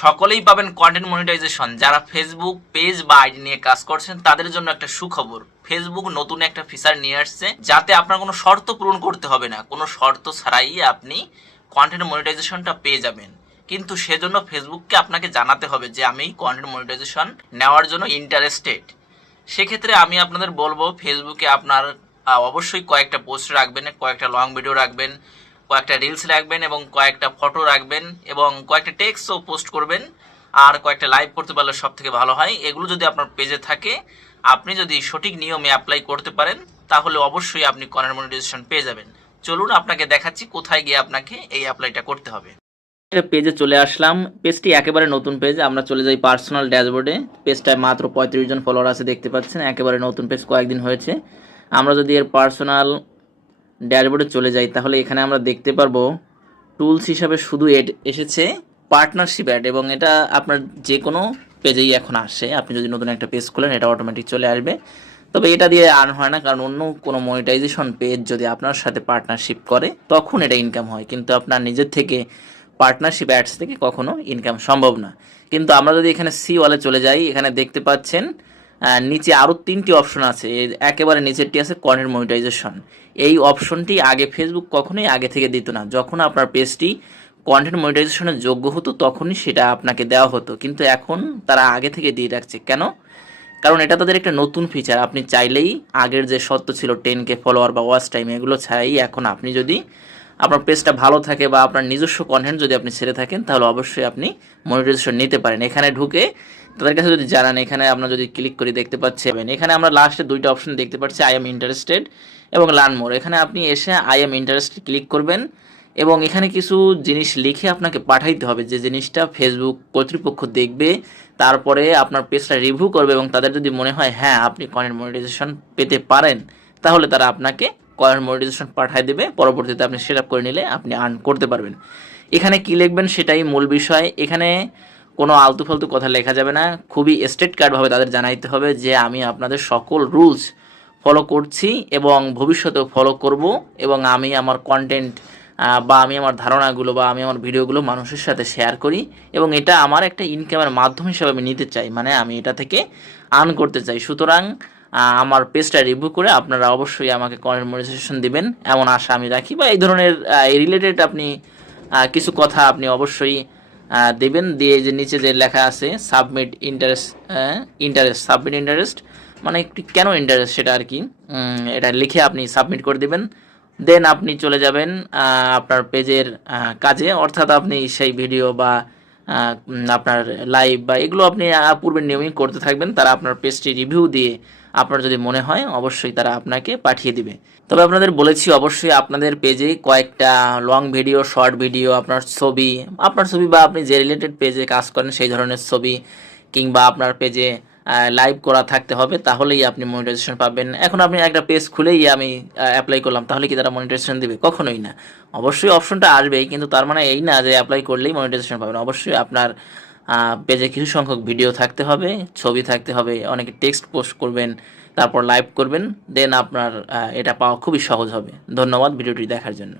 সকলেই পাবেন content monetization. যারা ফেসবুক পেজ বা আইডি নিয়ে কাজ করছেন তাদের জন্য একটা সুখবর, ফেসবুক নতুন একটা ফিচার নিয়ে আসছে যাতে আপনার কোনো শর্ত পূরণ করতে হবে না, কোনো শর্ত ছাড়াই আপনি কন্টেন্ট মনিটাইজেশনটা পেয়ে যাবেন। কিন্তু সেজন্য ফেসবুককে আপনাকে জানাতে হবে যে আমি কন্টেন্ট মনিটাইজেশন নেওয়ার জন্য ইন্টারেস্টেড। সেক্ষেত্রে আমি আপনাদের বলবো ফেসবুকে আপনার অবশ্যই কয়েকটা পোস্ট রাখবেন, কয়েকটা লং ভিডিও রাখবেন, কয়েকটা রিলস রাখবেন এবং কয়েকটা ফটো রাখবেন এবং কয়েকটা টেক্সটও পোস্ট করবেন, আর কয়েকটা লাইভ করতে পারলে সব থেকে ভালো হয়। এগুলো যদি আপনার পেজে থাকে, আপনি যদি সঠিক নিয়মে অ্যাপ্লাই করতে পারেন তাহলে অবশ্যই আপনি কন্টেন্ট মনিটাইজেশন পেয়ে যাবেন। চলুন আপনাকে দেখাচ্ছি কোথায় গিয়ে আপনাকে এই অ্যাপ্লাইটা করতে হবে। পেজে চলে আসলাম, পেজটি একেবারে নতুন পেজ। আমরা চলে যাই পার্সোনাল ড্যাশবোর্ডে। পেজটায় মাত্র 35 জন ফলোয়ার আছে দেখতে পাচ্ছেন, একেবারে নতুন পেজ, কয়েকদিন হয়েছে। আমরা যদি এর পার্সোনাল ড্যাশবোর্ডে চলে যাই তাহলে এখানে আমরা দেখতে পারবো টুলস হিসাবে শুধু এসেছে পার্টনারশিপ অ্যাড, এবং এটা আপনার যে কোনো পেজেই এখন আসে। আপনি যদি নতুন একটা পেজ খোলেন এটা অটোমেটিক চলে আসবে, তবে এটা দিয়ে আর্ন হয় না, কারণ অন্য কোনো মনিটাইজেশন পেজ যদি আপনার সাথে পার্টনারশিপ করে তখন এটা ইনকাম হয়, কিন্তু আপনার নিজের থেকে পার্টনারশিপ অ্যাডস থেকে কখনো ইনকাম সম্ভব না। কিন্তু আমরা যদি এখানে সি ওয়ালে চলে যাই, এখানে দেখতে পাচ্ছেন নিচে আরও 3টি অপশন আছে। একেবারে নিচেরটি আছে কন্টেন্ট মনিটাইজেশন। এই অপশনটি আগে ফেসবুক কখনোই আগে থেকে দিত না। যখন আপনার পেজটি কন্টেন্ট মনিটাইজেশনের যোগ্য হতো তখনই সেটা আপনাকে দেওয়া হতো, কিন্তু এখন তারা আগে থেকে দিয়ে রাখছে। কেন? কারণ এটা তাদের একটা নতুন ফিচার। আপনি চাইলেই আগের যে শর্ত ছিল 10K ফলোয়ার বা ওয়াচ টাইম, এগুলো ছাড়াই এখন আপনি যদি আপনার পেজটা ভালো থাকে বা আপনার নিজস্ব কন্টেন্ট যদি আপনি ছেড়ে থাকেন তাহলে অবশ্যই আপনি মনিটাইজেশন নিতে পারেন। এখানে ঢুকে তাদের কাছে যদি জানান, এখানে আপনার যদি ক্লিক করে দেখতে পাচ্ছেন, এখানে আমরা লাস্টে 2টা অপশন দেখতে পাচ্ছি, আই এম ইন্টারেস্টেড এবং লার্ন মোর। এখানে আপনি এসে আই এম ইন্টারেস্টেড ক্লিক করবেন এবং এখানে কিছু জিনিস লিখে আপনাকে পাঠাইতে হবে, যে জিনিসটা ফেসবুক কর্তৃপক্ষ দেখবে, তারপরে আপনার পেজটা রিভিউ করবে এবং তাদের যদি মনে হয় হ্যাঁ আপনি কন্টেন্ট মনিটাইজেশন পেতে পারেন তাহলে তারা আপনাকে কন্টেন্ট মনিটাইজেশন পাঠিয়ে দেবে। পরবর্তীতে আপনি সেট আপ করে নিলে আপনি আর্ন করতে পারবেন। এখানে কি লিখবেন সেটাই মূল বিষয়। এখানে কোনো আলতু ফালতু কথা লেখা যাবে না, খুবই স্ট্রেট কার্ডভাবে তাদের জানাইতে হবে যে আমি আপনাদের সকল রুলস ফলো করছি এবং ভবিষ্যতেও ফলো করব, এবং আমি আমার কন্টেন্ট বা আমি আমার ধারণাগুলো বা আমি আমার ভিডিওগুলো মানুষের সাথে শেয়ার করি এবং এটা আমার একটা ইনকামের মাধ্যম হিসেবে আমি নিতে চাই, মানে আমি এটা থেকে আর্ন করতে চাই। সুতরাং আমার পেজটা রিভিউ করে আপনারা অবশ্যই আমাকে কন্টেন্ট মনিটাইজেশন দিবেন এমন আশা আমি রাখি, বা এই ধরনের রিলেটেড আপনি কিছু কথা আপনি অবশ্যই দেবেন। দিয়ে যে নিচে যে লেখা আছে সাবমিট সাবমিট ইন্টারেস্ট, মানে একটু কেন ইন্টারেস্ট সেটা আর কি, এটা লিখে আপনি সাবমিট করে দেবেন। দেন আপনি চলে যাবেন আপনার পেজের কাজে, অর্থাৎ আপনি সেই ভিডিও বা আপনার লাইভ বা এগুলো আপনি পূর্বের নিয়মেই করতে থাকবেন। তারা আপনার পেজটি রিভিউ দিয়ে আপনার যদি মনে হয় অবশ্যই তারা আপনাকে পাঠিয়ে দিবে। তবে আপনাদের বলেছি অবশ্যই আপনাদের পেজে কয়েকটা লং ভিডিও, শর্ট ভিডিও, আপনার ছবি বা আপনি যে রিলেটেড পেজে কাজ করেন সেই ধরনের ছবি, কিংবা আপনার পেজে লাইভ করা থাকতে হবে, তাহলেই আপনি মনিটাইজেশন পাবেন। এখন আপনি একটা পেজ খুলেই আমি অ্যাপ্লাই করলাম, তাহলে কি তারা মনিটাইজেশন দেবে? কখনোই না। অবশ্যই অপশনটা আসবেই, কিন্তু তার মানে এই না যে অ্যাপ্লাই করলেই মনিটাইজেশন পাবেন। অবশ্যই আপনার পেজে কিছু সংখ্যক ভিডিও থাকতে হবে, ছবি থাকতে হবে, অনেকে টেক্সট পোস্ট করবেন, তারপর লাইভ করবেন, দেন আপনার এটা পাওয়া খুবই সহজ হবে। ধন্যবাদ ভিডিওটি দেখার জন্য।